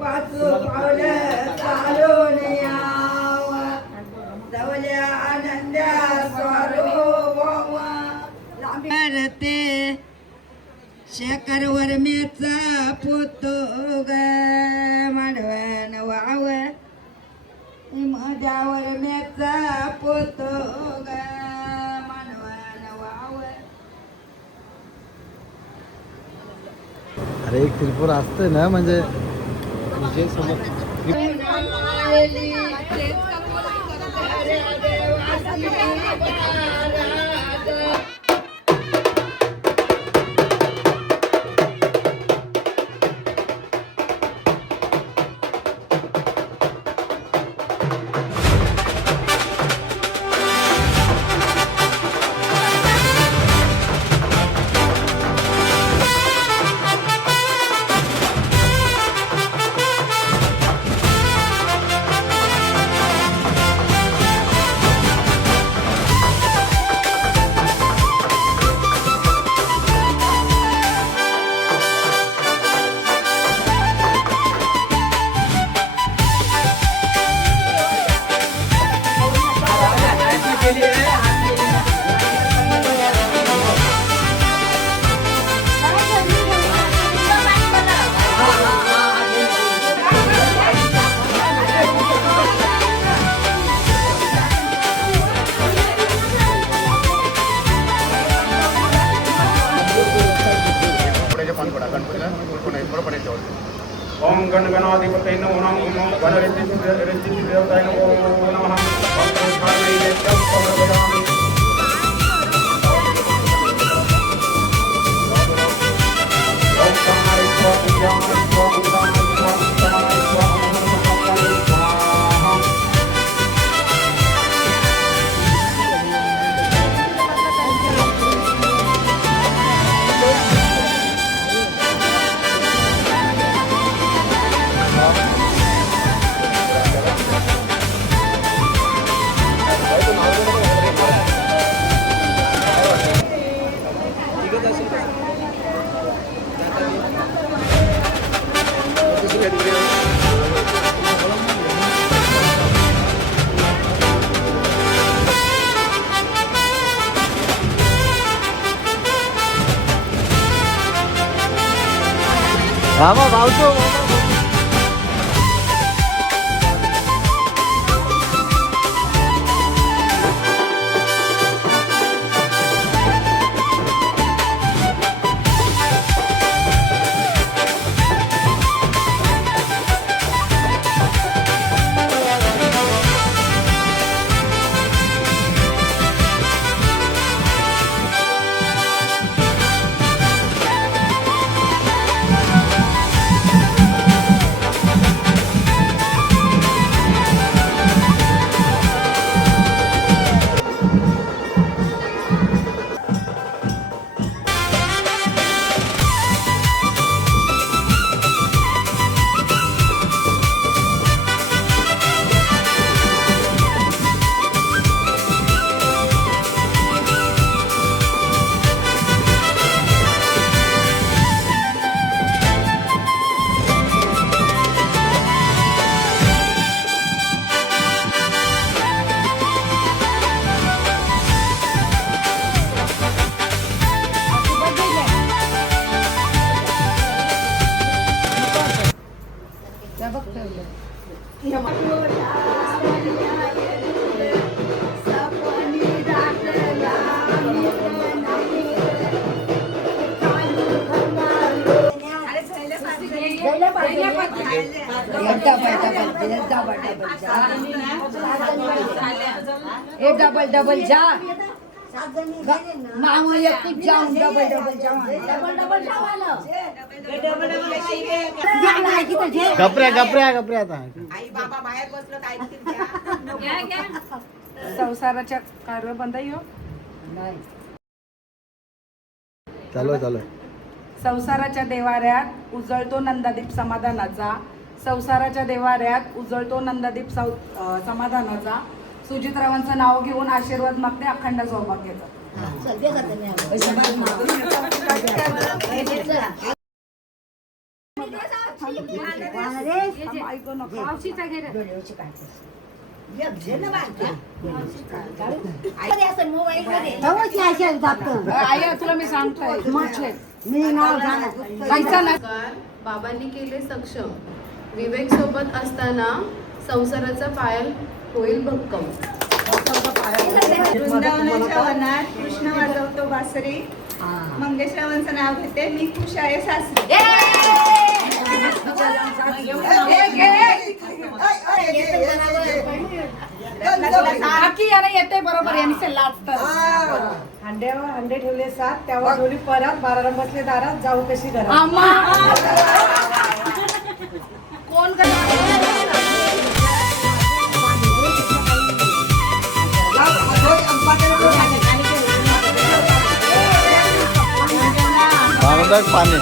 पाच पावलं चालून याव जवल्या आनंद्या स्वरूप लांबी शेखर वर्मेचा पुतो ग मांडवण वाव माझ्या वर्मेचा पुतो ग मांडवण वाव. अरे एक त्रिपुर असते ना म्हणजे ओम गणगणाधिपतये नमो नमः. ओम गणरिद्धिदेवताय नमो नमः. ओम गणेशाय समर्पयामि. ओम समाय स्वाहा रामा भावतो डबल डबल जा मामा एकटीच जाऊन डबल डबल जाऊन गपऱ्या गपऱ्या गपऱ्या आता संसाराच्या कारवा बंद येऊ चालू चालू. संसाराच्या देवाऱ्यात उजळतो नंदादीप समाधानाचा. संसाराच्या देवाऱ्यात उजळतो नंदादीप समाधानाचा. सुजितरावांचं नाव घेऊन आशीर्वाद मागते अखंड सौभाग्याचा. ऐकू नको. मावशीचा घे रे. आई तुला मी सांगतोय नमस्कार. बाबांनी केले सक्षम. विवेक सोबत असताना संसाराचा पायल होईल भक्कम. वृंदावनाच्या वनात कृष्ण वाजवतो बासरी. मंगेशरावांचं नाव घेते मी खुश आहे सासरी. काकी याने येते बरोबर यांनी लाजतात. हंड्यावर हंडे ठेवले 7 त्यावर ठेवली परत 12 बसले दारात जाऊ कशी घरात. आम्हा कोण मागतात पाणी.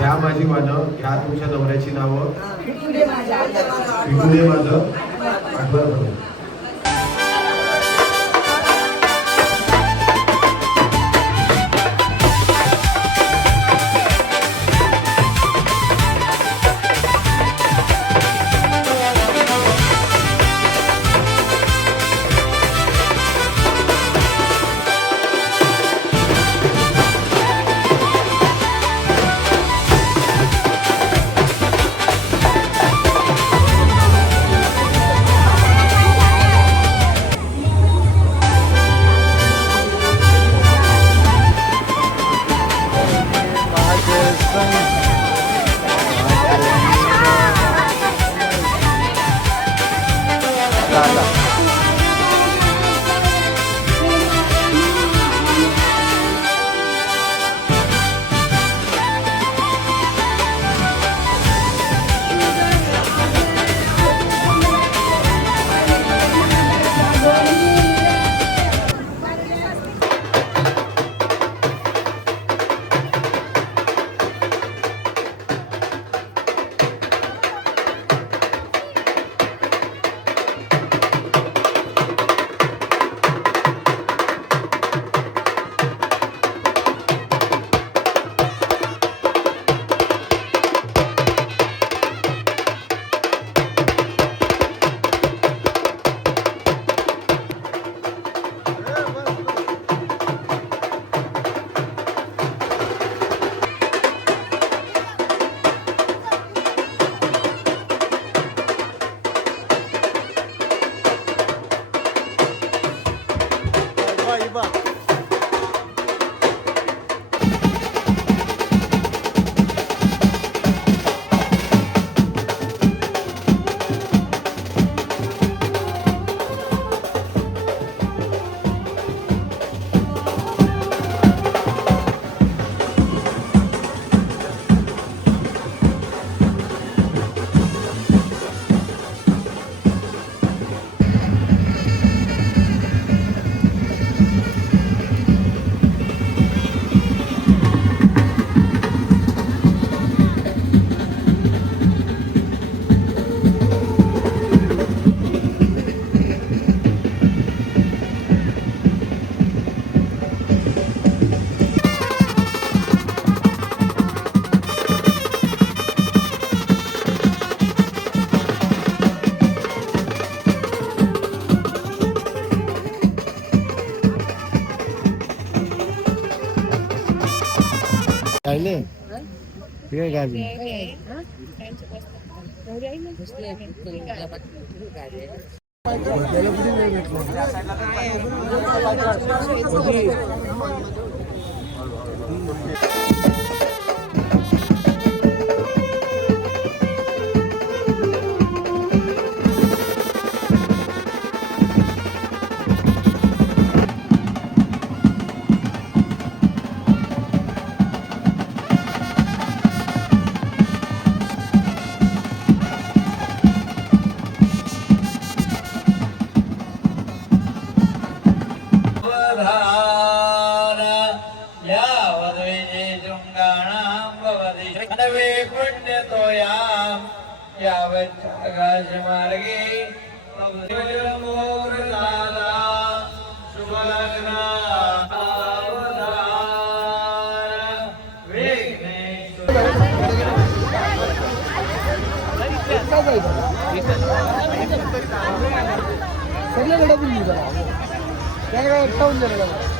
या माझी माझं ह्या तुमच्या नवऱ्याची नावं विठुदे माझं आठवण. राहिले ठीक आहे गावी सगळ्याकडे